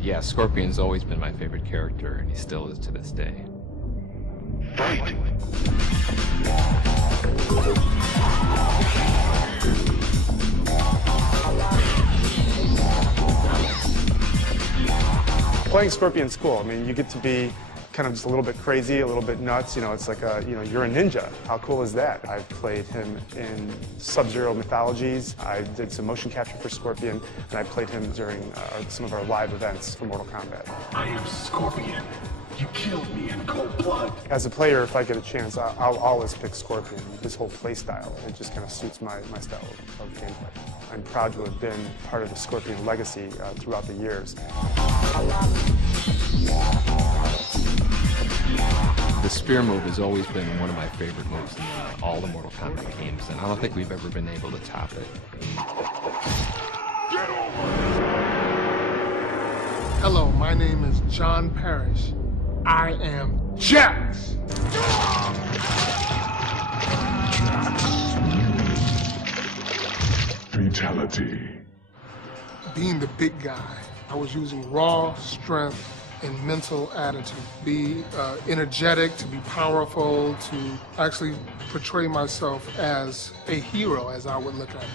Yeah, Scorpion's always been my favorite character, and he still is to this day. Fight! Playing Scorpion's cool. I mean, you get to be kind of just a little bit crazy, a little bit nuts. You know, it's like you're a ninja. How cool is that? I've played him in Sub-Zero mythologies. I did some motion capture for Scorpion, and I played him during some of our live events for Mortal Kombat. I am Scorpion. You killed me in cold blood. As a player, if I get a chance, I'll always pick Scorpion. His whole play style, it just kind of suits my style of gameplay. I'm proud to have been part of the Scorpion legacy throughout the years. The spear move has always been one of my favorite moves in all the Mortal Kombat games, and I don't think we've ever been able to top it. Get over! Hello, my name is John Parrish. I am Jax! Fatality. Being the big guy, I was using raw strength and mental attitude. Be energetic, to be powerful, to actually portray myself as a hero, as I would look at it.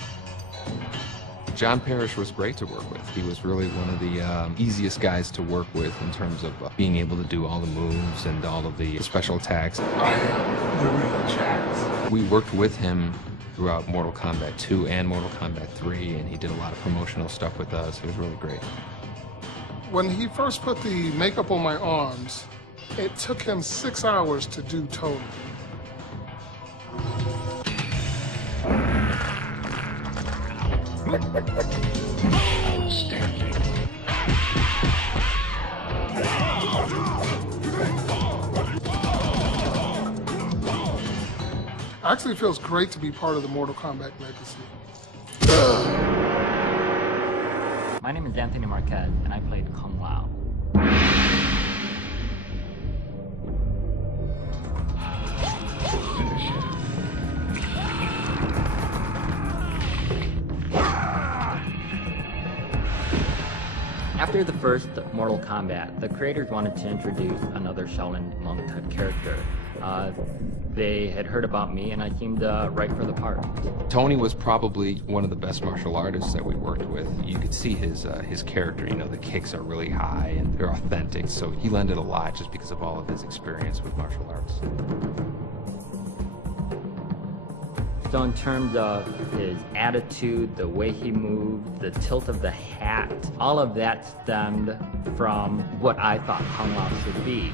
John Parrish was great to work with. He was really one of the easiest guys to work with in terms of being able to do all the moves and all of the special attacks. I am the real Jax. We worked with him throughout Mortal Kombat 2 and Mortal Kombat 3, and he did a lot of promotional stuff with us. It was really great. When he first put the makeup on my arms, it took him 6 hours to do total. Outstanding. Actually, it feels great to be part of the Mortal Kombat legacy. My name is Anthony Marquez, and I played Kung Lao. Finish him. After the first Mortal Kombat, the creators wanted to introduce another Shaolin monk type character. They had heard about me, and I seemed right for the part. Tony was probably one of the best martial artists that we worked with. You could see his character, you know, the kicks are really high and they're authentic, so he lended a lot just because of all of his experience with martial arts. So in terms of his attitude, the way he moved, the tilt of the hat, all of that stemmed from what I thought Kung Lao should be.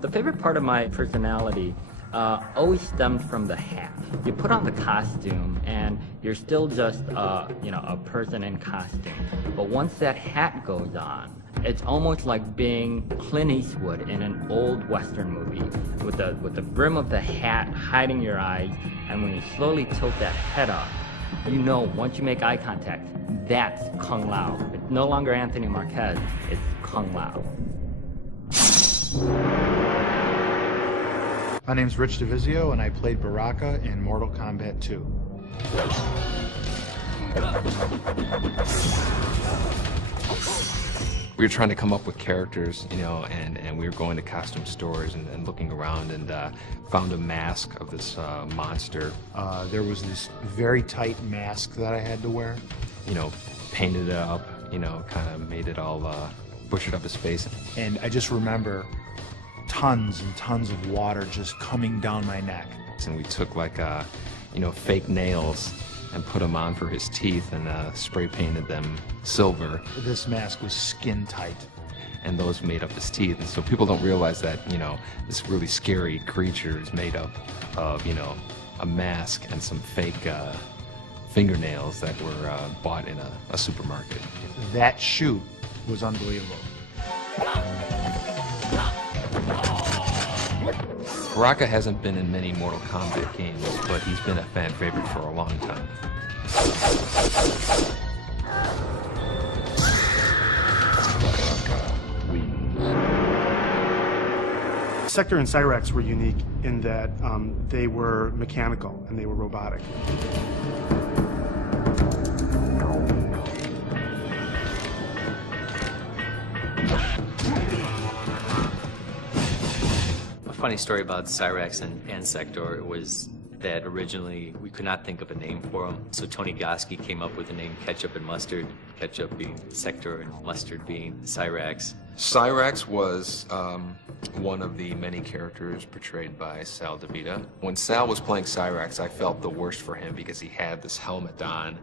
The favorite part of my personality always stemmed from the hat. You put on the costume and you're still just a person in costume. But once that hat goes on, it's almost like being Clint Eastwood in an old Western movie with the brim of the hat hiding your eyes, and when you slowly tilt that head up, you know once you make eye contact, that's Kung Lao. It's no longer Anthony Marquez, it's Kung Lao. My name's Rich DeVizio, and I played Baraka in Mortal Kombat 2. We were trying to come up with characters, you know, and we were going to costume stores and looking around and found a mask of this monster. There was this very tight mask that I had to wear. You know, painted it up, you know, kind of made it all, butchered up his face. And I just remember tons and tons of water just coming down my neck. And we took like, you know, fake nails and put them on for his teeth and spray painted them silver. This mask was skin tight. And those made up his teeth. And so people don't realize that, you know, this really scary creature is made up of, you know, a mask and some fake fingernails that were bought in a supermarket. That shoot was unbelievable. Baraka hasn't been in many Mortal Kombat games, but he's been a fan favorite for a long time. Sector and Cyrax were unique in that they were mechanical and they were robotic. funny story about Cyrax and Sector was that originally we could not think of a name for them. So Tony Goski came up with the name Ketchup and Mustard, Ketchup being Sector and Mustard being Cyrax. Cyrax was one of the many characters portrayed by Sal DeVita. When Sal was playing Cyrax, I felt the worst for him because he had this helmet on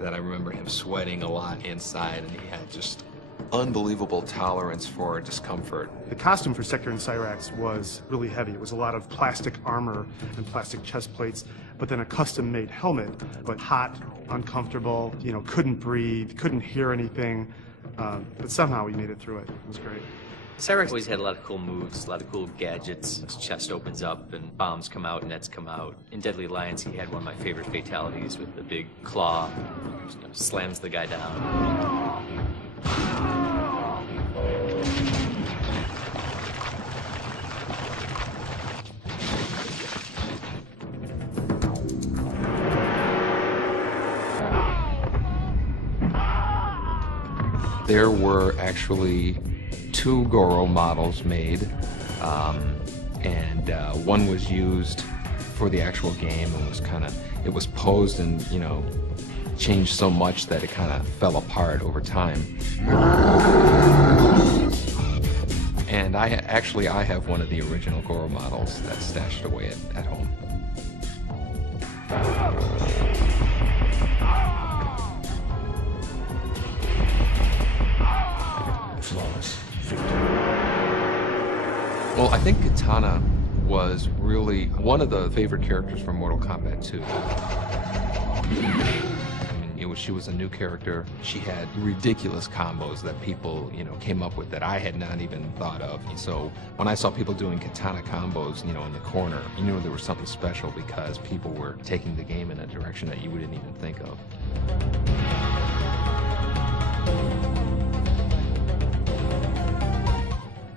that I remember him sweating a lot inside, and he had just unbelievable tolerance for discomfort. The costume for Sector and Cyrax was really heavy. It was a lot of plastic armor and plastic chest plates, but then a custom-made helmet, but hot, uncomfortable, you know, couldn't breathe, couldn't hear anything, but somehow we made it through it. It was great. Cyrax always had a lot of cool moves, a lot of cool gadgets. His chest opens up and bombs come out, nets come out. In Deadly Alliance, he had one of my favorite fatalities with the big claw, slams the guy down. There were actually 2 Goro models made, and one was used for the actual game and was it was posed and, you know, changed so much that it kind of fell apart over time. And I have one of the original Goro models that's stashed away at home. Flawless victory. Well, I think Katana was really one of the favorite characters from Mortal Kombat 2. She was a new character. She had ridiculous combos that people, you know, came up with that I had not even thought of. So when I saw people doing Katana combos, you know, in the corner, you knew there was something special because people were taking the game in a direction that you didn't even think of.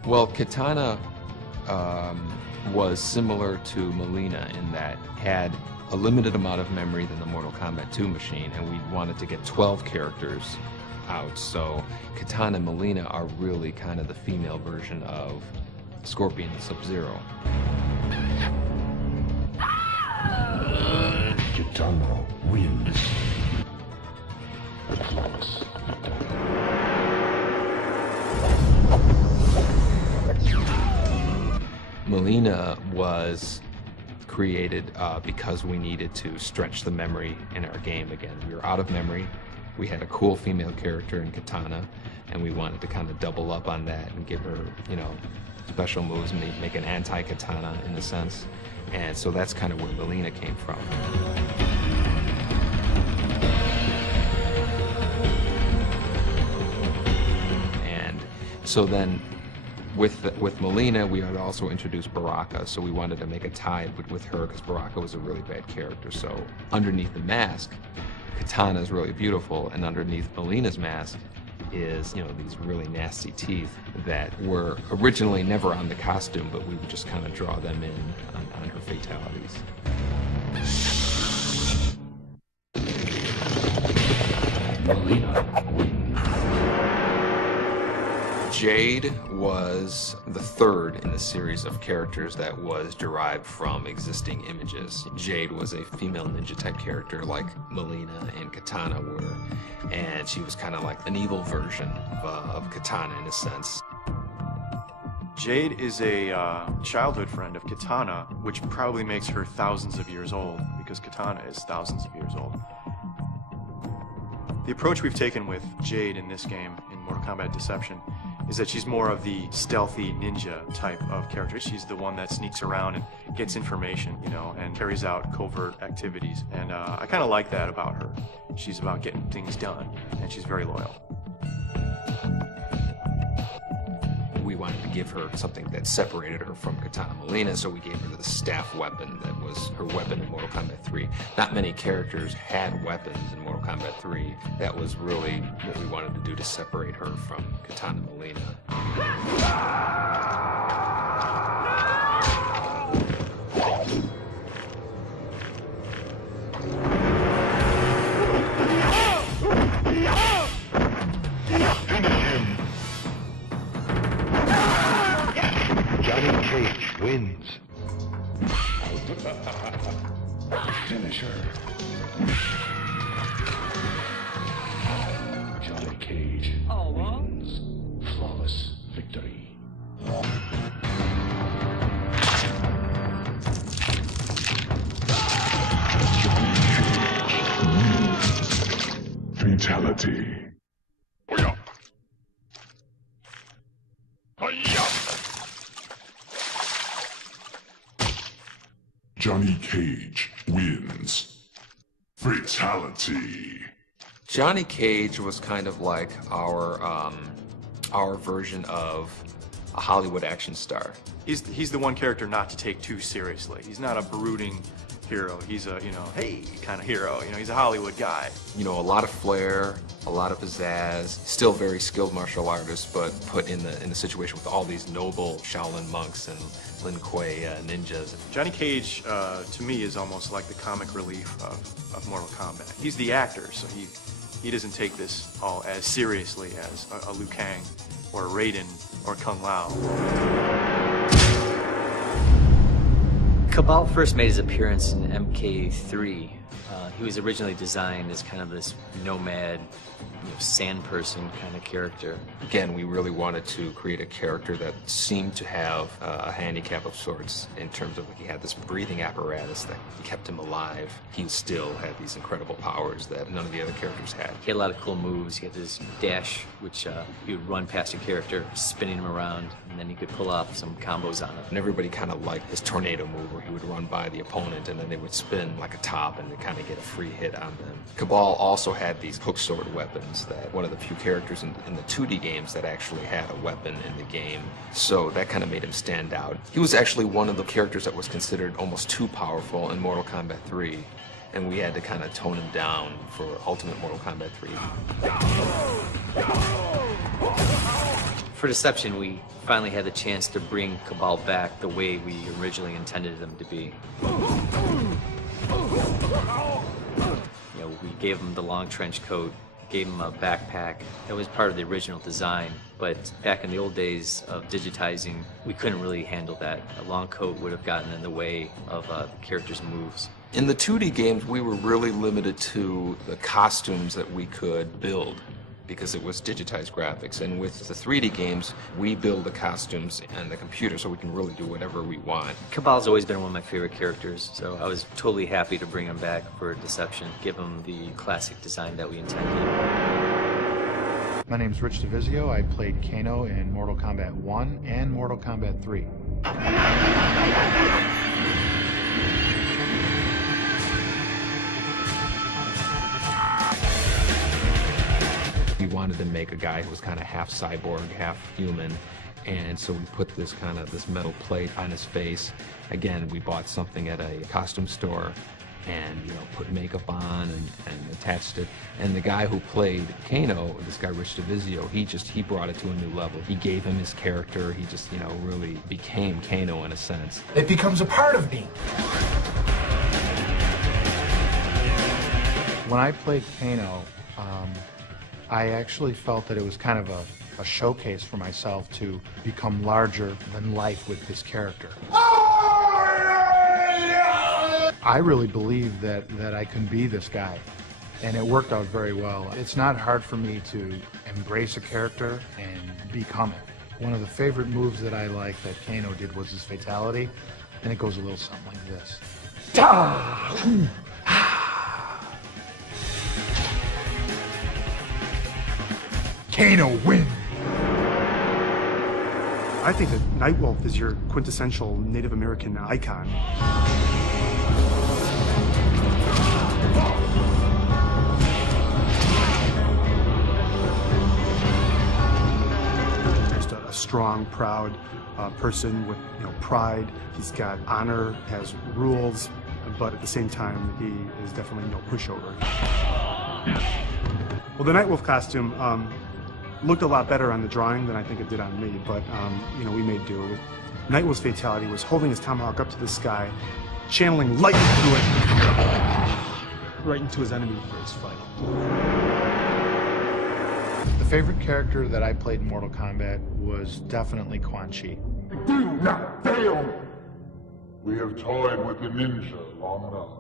Well, Katana was similar to Melina in that had a limited amount of memory than the Mortal Kombat 2 machine, and we wanted to get 12 characters out. So Katana and Melina are really kind of the female version of Scorpion and Sub-Zero. Katana wins. Flawless victory. Melina was created because we needed to stretch the memory in our game again. We were out of memory. We had a cool female character in Katana, and we wanted to kind of double up on that and give her, you know, special moves, make an anti-Katana in a sense. And so that's kind of where Melina came from. And so then with Melina, we had also introduced Baraka, so we wanted to make a tie with her because Baraka was a really bad character. So underneath the mask, Katana is really beautiful, and underneath Melina's mask is, you know, these really nasty teeth that were originally never on the costume, but we would just kind of draw them in on her fatalities. Melina wins. Jade was the third in the series of characters that was derived from existing images. Jade was a female ninja type character like Melina and Katana were, and she was kind of like an evil version of Katana in a sense. Jade is a childhood friend of Katana, which probably makes her thousands of years old, because Katana is thousands of years old. The approach we've taken with Jade in this game, in Mortal Kombat Deception, is that she's more of the stealthy ninja type of character. She's the one that sneaks around and gets information, you know, and carries out covert activities. And I kind of like that about her. She's about getting things done, and she's very loyal. We wanted to give her something that separated her from Katana Melina, so we gave her the staff weapon that was her weapon in Mortal Kombat 3. Not many characters had weapons in Mortal Kombat 3. That was really what we wanted to do to separate her from Katana Melina. Johnny Cage wins. creature. Johnny Cage wins. Flawless victory. Fatality. Johnny Cage wins. Fatality. Johnny Cage was kind of like our version of a Hollywood action star. He's the one character not to take too seriously. He's not a brooding hero. He's a, hey kind of hero. He's a Hollywood guy. A lot of flair, a lot of pizzazz, still very skilled martial artist, but put in the situation with all these noble Shaolin monks and Lin Kuei ninjas. Johnny Cage, to me, is almost like the comic relief of Mortal Kombat. He's the actor, so he doesn't take this all as seriously as a Liu Kang or a Raiden or Kung Lao. Cabal first made his appearance in MK3. He was originally designed as kind of this nomad, sand person kind of character. Again, we really wanted to create a character that seemed to have a handicap of sorts in terms of he had this breathing apparatus that kept him alive. He still had these incredible powers that none of the other characters had. He had a lot of cool moves. He had this dash, which he would run past a character, spinning him around, and then he could pull off some combos on him. And everybody kind of liked his tornado move where he would run by the opponent and then they would spin like a top and they kind of get a free hit on them. Cabal also had these hook sword weapons that one of the few characters in the 2D games that actually had a weapon in the game. So that kind of made him stand out. He was actually one of the characters that was considered almost too powerful in Mortal Kombat 3. And we had to kind of tone him down for Ultimate Mortal Kombat 3. For Deception, we finally had the chance to bring Cabal back the way we originally intended him to be. We gave him the long trench coat, gave him a backpack. That was part of the original design, but back in the old days of digitizing, we couldn't really handle that. A long coat would have gotten in the way of the character's moves. In the 2D games, we were really limited to the costumes that we could build because it was digitized graphics. And with the 3D games, we build the costumes and the computer so we can really do whatever we want. Cabal's always been one of my favorite characters, so I was totally happy to bring him back for Deception, give him the classic design that we intended. My name's Rich DeVizio. I played Kano in Mortal Kombat 1 and Mortal Kombat 3. We wanted to make a guy who was kind of half cyborg, half human, and so we put this metal plate on his face. Again, we bought something at a costume store and put makeup on and attached it. And the guy who played Kano, this guy Rich DeVizio, he brought it to a new level. He gave him his character. He just really became Kano in a sense. It becomes a part of me. When I played Kano, I actually felt that it was kind of a showcase for myself to become larger than life with this character. I really believed that I can be this guy, and it worked out very well. It's not hard for me to embrace a character and become it. One of the favorite moves that I like that Kano did was his fatality, and it goes a little something like this. Kano wins! I think that Nightwolf is your quintessential Native American icon. Just a strong, proud person with pride. He's got honor, has rules, but at the same time, he is definitely no pushover. Well, the Nightwolf costume looked a lot better on the drawing than I think it did on me, but we made do. Nightwolf's fatality was holding his tomahawk up to the sky, channeling lightning through it, right into his enemy for his fight. The favorite character that I played in Mortal Kombat was definitely Quan Chi. Do not fail! We have toyed with the ninja long enough.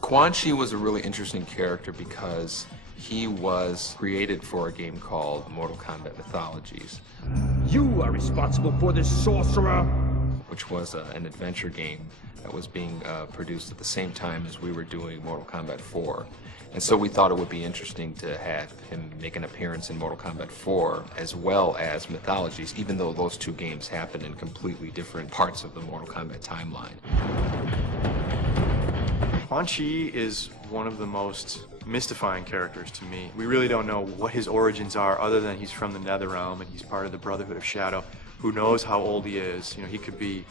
Quan Chi was a really interesting character because he was created for a game called Mortal Kombat Mythologies. You are responsible for this sorcerer! Which was an adventure game that was being produced at the same time as we were doing Mortal Kombat 4. And so we thought it would be interesting to have him make an appearance in Mortal Kombat 4 as well as Mythologies, even though those two games happen in completely different parts of the Mortal Kombat timeline. Quan Chi is one of the most mystifying characters to me. We really don't know what his origins are other than he's from the Netherrealm and he's part of the Brotherhood of Shadow. Who knows how old he is? You know, he could be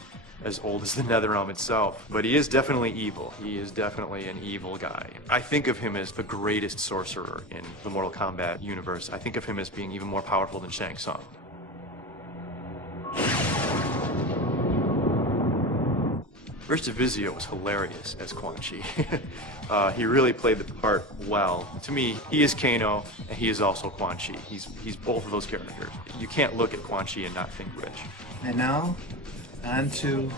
as old as the Netherrealm itself. But he is definitely evil. He is definitely an evil guy. I think of him as the greatest sorcerer in the Mortal Kombat universe. I think of him as being even more powerful than Shang Tsung. Rich DeVizio was hilarious as Quan Chi. He really played the part well. To me, he is Kano, and he is also Quan Chi. He's both of those characters. You can't look at Quan Chi and not think Rich. And now, on to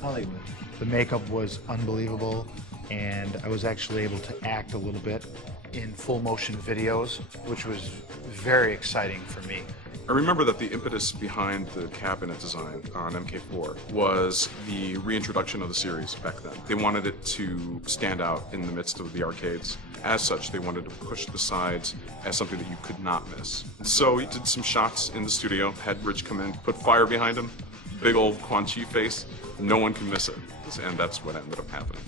Hollywood. The makeup was unbelievable, and I was actually able to act a little bit in full motion videos, which was very exciting for me. I remember that the impetus behind the cabinet design on MK4 was the reintroduction of the series back then. They wanted it to stand out in the midst of the arcades. As such, they wanted to push the sides as something that you could not miss. So we did some shots in the studio, had Rich come in, put fire behind him, big old Quan Chi face, no one can miss it. And that's what ended up happening.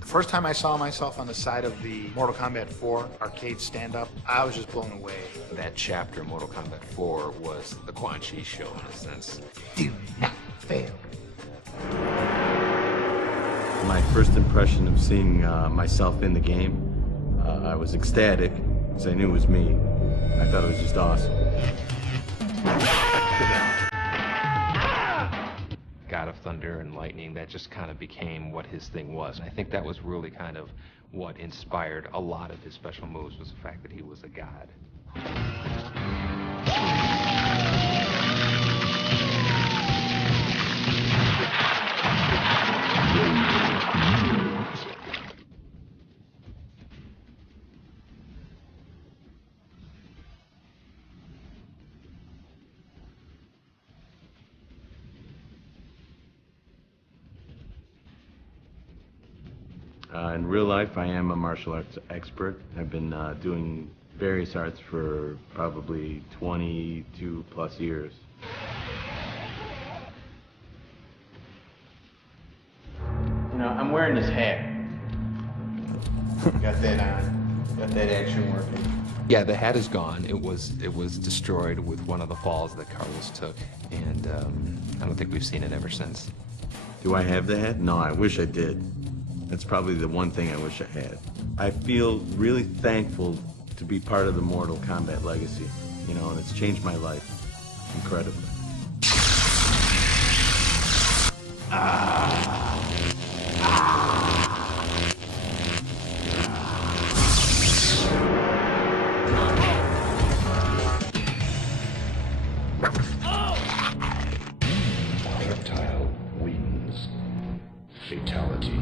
The first time I saw myself on the side of the Mortal Kombat 4 arcade stand-up, I was just blown away. That chapter, Mortal Kombat 4, was the Quan Chi show in a sense. Do not fail. My first impression of seeing myself in the game, I was ecstatic because I knew it was me. I thought it was just awesome. God of Thunder and Lightning, that just kind of became what his thing was. And I think that was really kind of what inspired a lot of his special moves, was the fact that he was a god. In real life, I am a martial arts expert. I've been doing various arts for probably 22 plus years. You know, I'm wearing this hat. Got that on. Got that action working. Yeah, the hat is gone. It was destroyed with one of the falls that Carlos took, and I don't think we've seen it ever since. Do I have the hat? No, I wish I did. That's probably the one thing I wish I had. I feel really thankful to be part of the Mortal Kombat legacy, you know, and it's changed my life incredibly. Reptile wins. Fatality.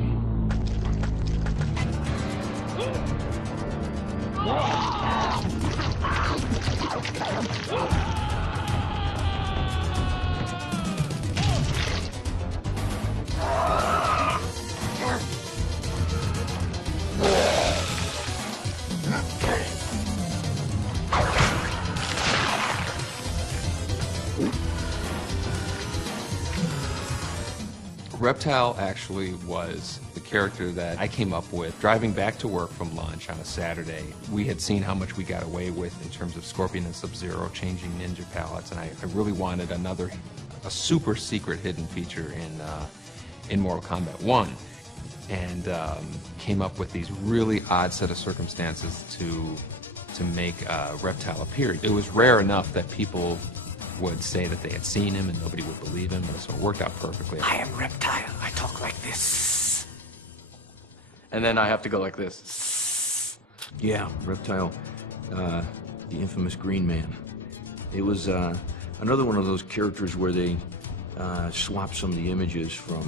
Reptile actually was the character that I came up with driving back to work from lunch on a Saturday. We had seen how much we got away with in terms of Scorpion and Sub-Zero changing ninja palettes, and I really wanted a super secret hidden feature in Mortal Kombat 1, and came up with these really odd set of circumstances to make Reptile appear. It was rare enough that people would say that they had seen him and nobody would believe him, so it worked out perfectly. I am Reptile. I talk like this. And then I have to go like this. Yeah, Reptile. The infamous Green Man. It was another one of those characters where they swap some of the images from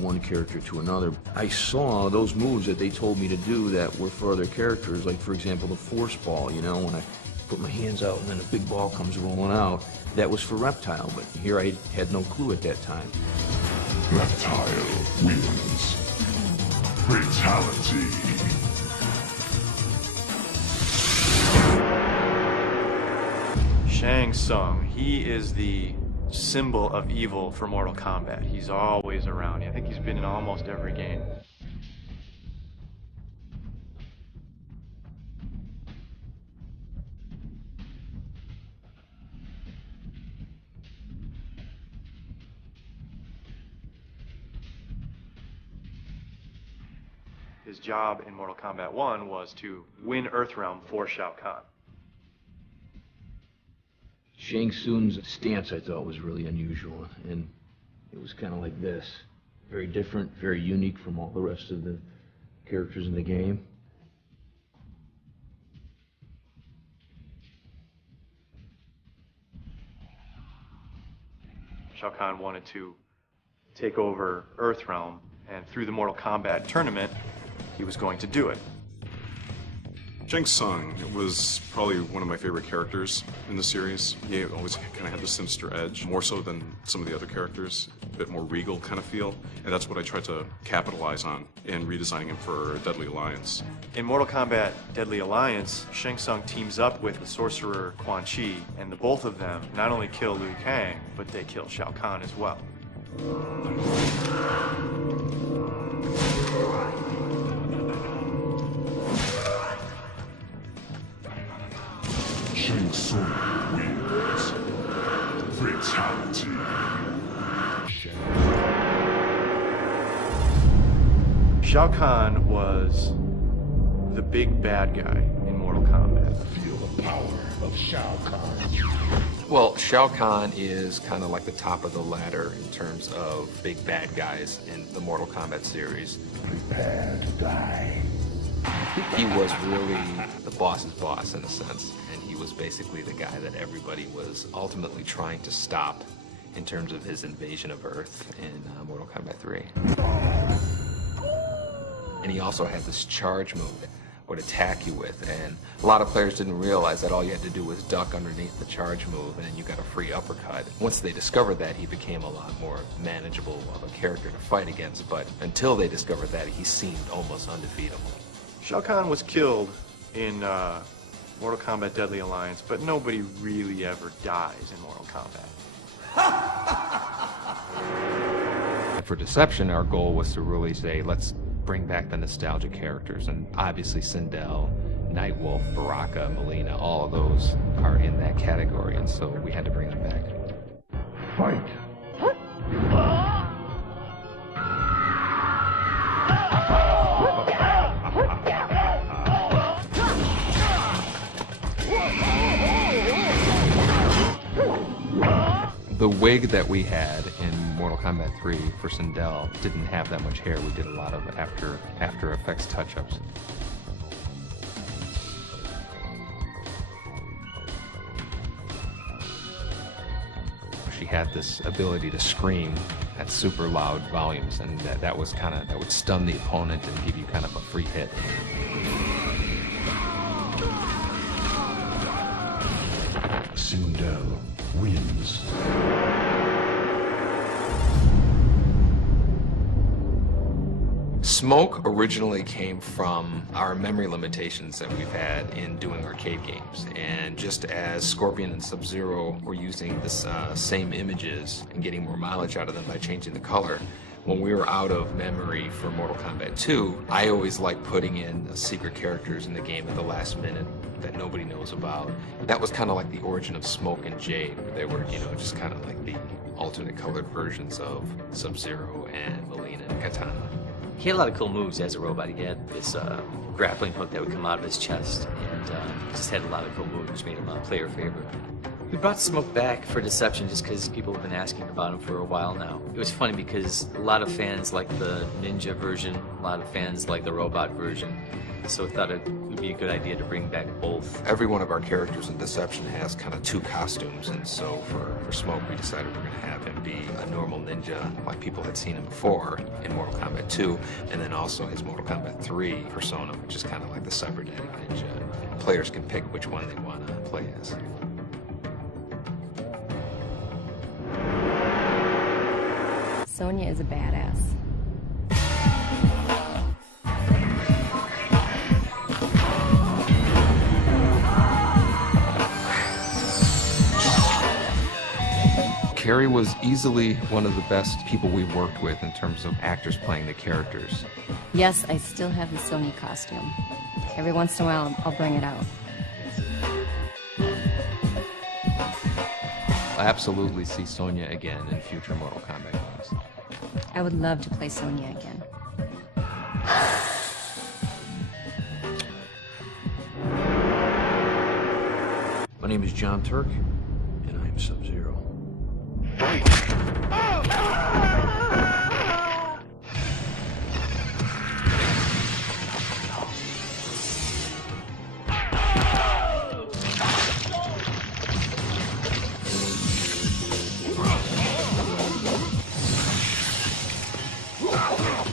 one character to another. I saw those moves that they told me to do that were for other characters, like for example the force ball, you know, when I put my hands out and then a big ball comes rolling out. That was for Reptile, but here I had no clue at that time. Reptile wins. Fatality. Shang Tsung, he is the symbol of evil for Mortal Kombat. He's always around. I think he's been in almost every game. His job in Mortal Kombat 1 was to win Earthrealm for Shao Kahn. Shang Tsung's stance I thought was really unusual, and it was kind of like this. Very different, very unique from all the rest of the characters in the game. Shao Kahn wanted to take over Earthrealm, and through the Mortal Kombat tournament, he was going to do it. Shang Tsung was probably one of my favorite characters in the series. He always kind of had the sinister edge, more so than some of the other characters, a bit more regal kind of feel, and that's what I tried to capitalize on in redesigning him for Deadly Alliance. In Mortal Kombat Deadly Alliance, Shang Tsung teams up with the sorcerer Quan Chi, and the both of them not only kill Liu Kang, but they kill Shao Kahn as well. Shang Tsung wins. Fatality. Shao Kahn was the big bad guy in Mortal Kombat. Feel the power of Shao Kahn. Well, Shao Kahn is kind of like the top of the ladder in terms of big bad guys in the Mortal Kombat series. Prepare to die. He was really the boss's boss in a sense, and he was basically the guy that everybody was ultimately trying to stop in terms of his invasion of Earth in Mortal Kombat 3. And he also had this charge move that would attack you with, and a lot of players didn't realize that all you had to do was duck underneath the charge move and then you got a free uppercut. Once they discovered that, he became a lot more manageable of a character to fight against, but until they discovered that, he seemed almost undefeatable. Shao Kahn was killed in Mortal Kombat Deadly Alliance, but nobody really ever dies in Mortal Kombat. For Deception, our goal was to really say, let's bring back the nostalgia characters, and obviously Sindel, Nightwolf, Baraka, Melina, all of those are in that category, and so we had to bring them back. Fight. The wig that we had in Mortal Kombat 3 for Sindel didn't have that much hair. We did a lot of After Effects touch-ups. She had this ability to scream at super loud volumes, and that was kind of, that would stun the opponent and give you kind of a free hit. Sindel wins. Smoke originally came from our memory limitations that we've had in doing arcade games, and just as Scorpion and Sub-Zero were using this same images and getting more mileage out of them by changing the color, when we were out of memory for Mortal Kombat 2, I always liked putting in secret characters in the game at the last minute that nobody knows about. That was kind of like the origin of Smoke and Jade. They were, you know, just kind of like the alternate colored versions of Sub-Zero and Melina and Katana. He had a lot of cool moves as a robot. He had this grappling hook that would come out of his chest, and just had a lot of cool moves, which made him a player favorite. We brought Smoke back for Deception just because people have been asking about him for a while now. It was funny because a lot of fans like the ninja version A lot of fans like the robot version, so I thought it would be a good idea to bring back both. Every one of our characters in Deception has kind of two costumes, and so for Smoke, we decided we're going to have him be a normal ninja, like people had seen him before in Mortal Kombat 2, and then also his Mortal Kombat 3 persona, which is kind of like the cybernetic ninja. Players can pick which one they want to play as. Sonya is a badass. Carrie was easily one of the best people we worked with in terms of actors playing the characters. Yes, I still have the Sonya costume. Every once in a while, I'll bring it out. I absolutely see Sonya again in future Mortal Kombat games. I would love to play Sonya again. My name is John Turk, and I am Sub-Zero.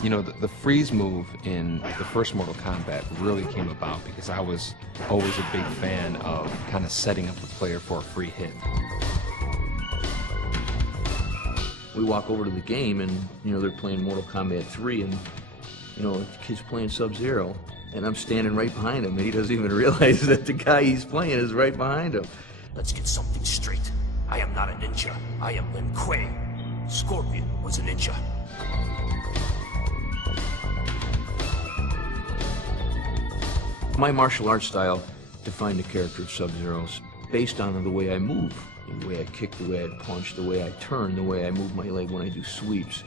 You know, the freeze move in the first Mortal Kombat really came about because I was always a big fan of kind of setting up the player for a free hit. We walk over to the game and, you know, they're playing Mortal Kombat 3 and, you know, the kid's playing Sub-Zero and I'm standing right behind him and he doesn't even realize that the guy he's playing is right behind him. Let's get something straight. I am not a ninja. I am Lin Kuei. Scorpion was a ninja. My martial arts style defined the character of Sub-Zero's based on the way I move, the way I kick, the way I punch, the way I turn, the way I move my leg when I do sweeps.